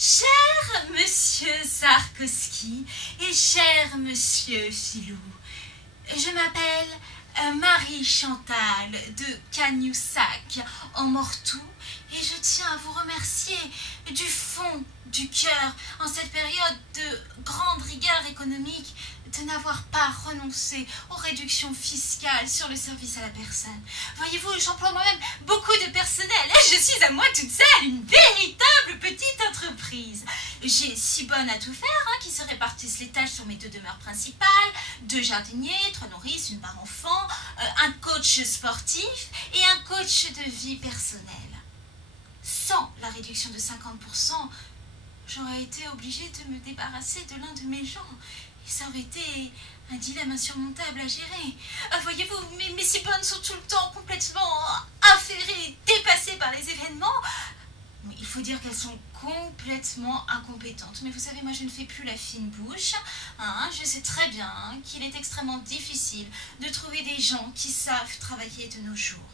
Cher monsieur Sarkozy et cher monsieur Filou, je m'appelle Marie-Chantal de Cagnoussac en Mortou et je tiens à vous remercier du fond du cœur en cette période de grande rigueur économique de n'avoir pas renoncé aux réductions fiscales sur le service à la personne. Voyez-vous, j'emploie moi-même beaucoup de personnel et je suis à moi toute seule une véritable petite entreprise. J'ai 6 bonnes à tout faire qui se répartissent les tâches sur mes 2 demeures principales, 2 jardiniers, 3 nourrices, une par enfant, un coach sportif et un coach de vie personnelle. Sans la réduction de 50%, j'aurais été obligée de me débarrasser de l'un de mes gens. Et ça aurait été un dilemme insurmontable à gérer. Voyez-vous, mes 6 bonnes sont tout le temps complètement affairées, dépassées par les événements. Mais il faut dire qu'elles sont complètement incompétentes. Mais vous savez, moi je ne fais plus la fine bouche. Je sais très bien qu'il est extrêmement difficile de trouver des gens qui savent travailler de nos jours.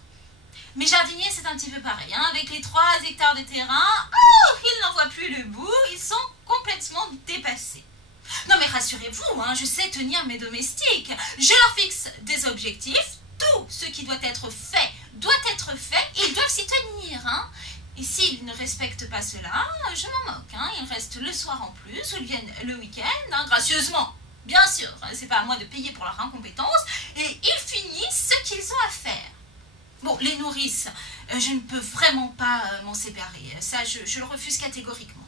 Mes jardiniers, c'est un petit peu pareil. Avec les 3 hectares de terrain, ils n'en voient plus le bout. Ils sont complètement dépassés. Non mais rassurez-vous, je sais tenir mes domestiques. Je leur fixe des objectifs. Tout ce qui doit être fait et ils doivent s'y tenir. Et s'ils ne respectent pas cela, je m'en moque. Ils restent le soir en plus ou ils viennent le week-end, gracieusement. Bien sûr, c'est pas à moi de payer pour leur incompétence. Et ils finissent ce qu'ils ont à faire. Bon, les nourrices, je ne peux vraiment pas m'en séparer. Ça, je le refuse catégoriquement.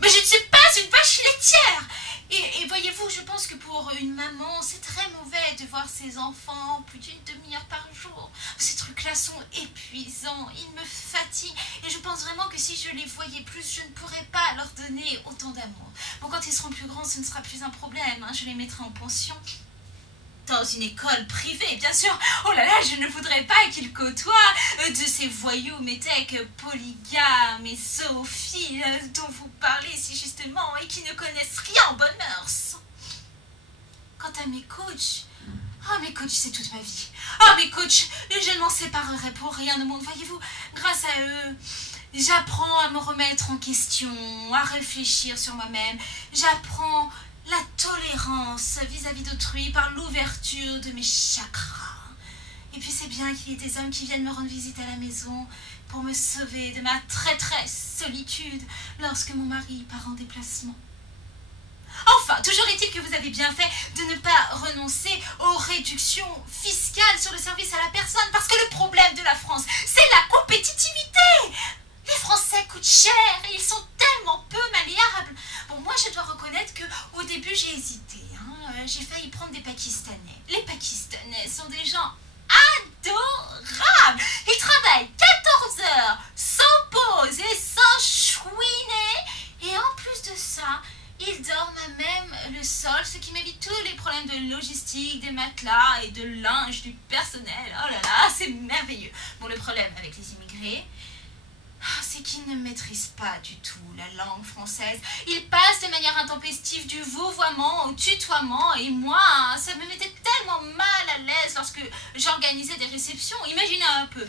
Mais je ne suis pas une vache laitière. Et voyez-vous, je pense que pour une maman, c'est très mauvais de voir ses enfants plus d'une demi-heure par jour. Ces trucs-là sont épuisants, ils me fatiguent. Et je pense vraiment que si je les voyais plus, je ne pourrais pas leur donner autant d'amour. Bon, quand ils seront plus grands, ce ne sera plus un problème. Je les mettrai en pension. Dans une école privée, bien sûr. Oh là là, je ne voudrais pas qu'ils côtoient de ces voyous métèques polygames et zoophiles dont vous parlez si justement et qui ne connaissent rien en bonnes mœurs. Quant à mes coachs, mes coachs, c'est toute ma vie. Mes coachs, je ne m'en séparerai pour rien au monde. Voyez-vous, grâce à eux, j'apprends à me remettre en question, à réfléchir sur moi-même. J'apprends la tolérance vis-à-vis d'autrui par l'ouverture de mes chakras. Et puis c'est bien qu'il y ait des hommes qui viennent me rendre visite à la maison pour me sauver de ma traîtresse solitude lorsque mon mari part en déplacement. Enfin, toujours est-il que vous avez bien fait de ne pas renoncer aux réductions fiscales sur le service à la personne, parce que le problème de la France, c'est la compétitivité. Les Français coûtent cher et ils sont tellement peu malléables. Bon, moi, je dois reconnaître qu'au début, j'ai hésité. J'ai failli prendre des Pakistanais. Les Pakistanais sont des gens adorables. Ils travaillent 14 heures sans pause et sans chouiner. Et en plus de ça, ils dorment à même le sol, ce qui m'évite tous les problèmes de logistique, des matelas et de linge du personnel. Oh là là, c'est merveilleux. Bon, le problème avec les immigrés, c'est qu'ils ne maîtrisent pas du tout la langue française. Ils passent de manière intempestive du vouvoiement au tutoiement. Et moi, ça me mettait tellement mal à l'aise lorsque j'organisais des réceptions. Imaginez un peu.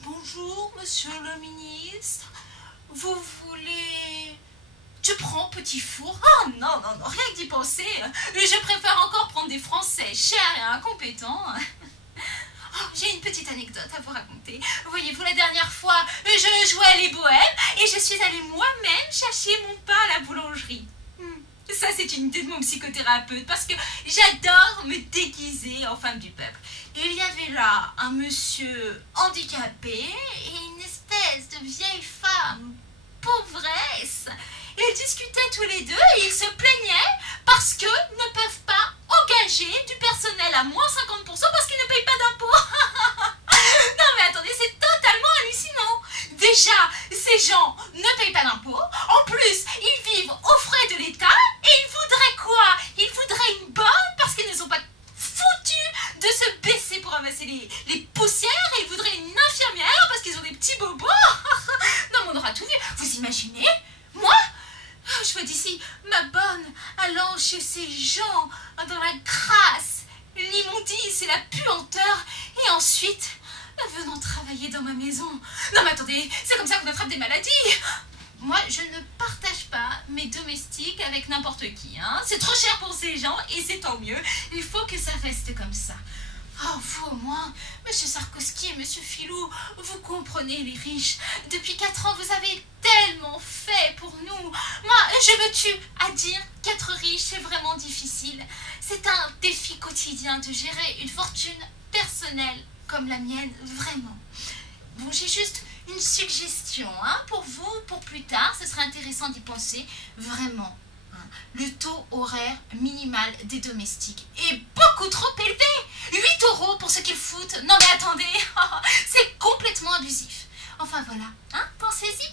Bonjour, monsieur le ministre. Vous voulez... Tu prends petit four? Oh non, non, non, rien que d'y penser. Je préfère encore prendre des Français chers et incompétents. J'ai une petite anecdote à vous raconter. Voyez-vous, la dernière fois, je jouais à les bohèmes et je suis allée moi-même chercher mon pain à la boulangerie. Ça, c'est une idée de mon psychothérapeute parce que j'adore me déguiser en femme du peuple. Et il y avait là un monsieur handicapé et une espèce de vieille femme pauvresse. Ils discutaient tous les deux et ils se plaignaient parce qu'ils ne peuvent pas engager du personnel à moins 50% parce qu'ils ne payent pas d'impôts. Non mais attendez, c'est totalement hallucinant. Déjà, ces gens ne payent pas d'impôts. En plus, ils vivent aux frais de l'État et ils voudraient quoi? Ils voudraient une bonne parce qu'ils ne sont pas foutus de se baisser pour ramasser les poussières et ils voudraient une infirmière parce qu'ils ont des petits bobos. Non mais on aura tout vu. Vous imaginez? Moi, je vois d'ici ma bonne allant chez ces gens dans la crasse, l'immondice et la puanteur, et ensuite venant travailler dans ma maison. Non mais attendez, c'est comme ça qu'on attrape des maladies. Moi, je ne partage pas mes domestiques avec n'importe qui. Hein. C'est trop cher pour ces gens et c'est tant mieux. Il faut que ça reste comme ça. Oh, vous au moins, Monsieur Sarkozy et Monsieur Filou, vous comprenez les riches. Depuis 4 ans, vous avez tellement fait pour nous. Moi, je me tue à dire qu'être riche, c'est vraiment difficile. C'est un défi quotidien de gérer une fortune personnelle comme la mienne, vraiment. Bon, j'ai juste une suggestion hein, pour vous, pour plus tard. Ce serait intéressant d'y penser vraiment. Le taux horaire minimal des domestiques est beaucoup trop élevé. 8 € pour ce qu'ils foutent. Non mais attendez, c'est complètement abusif. Enfin voilà, hein, pensez-y.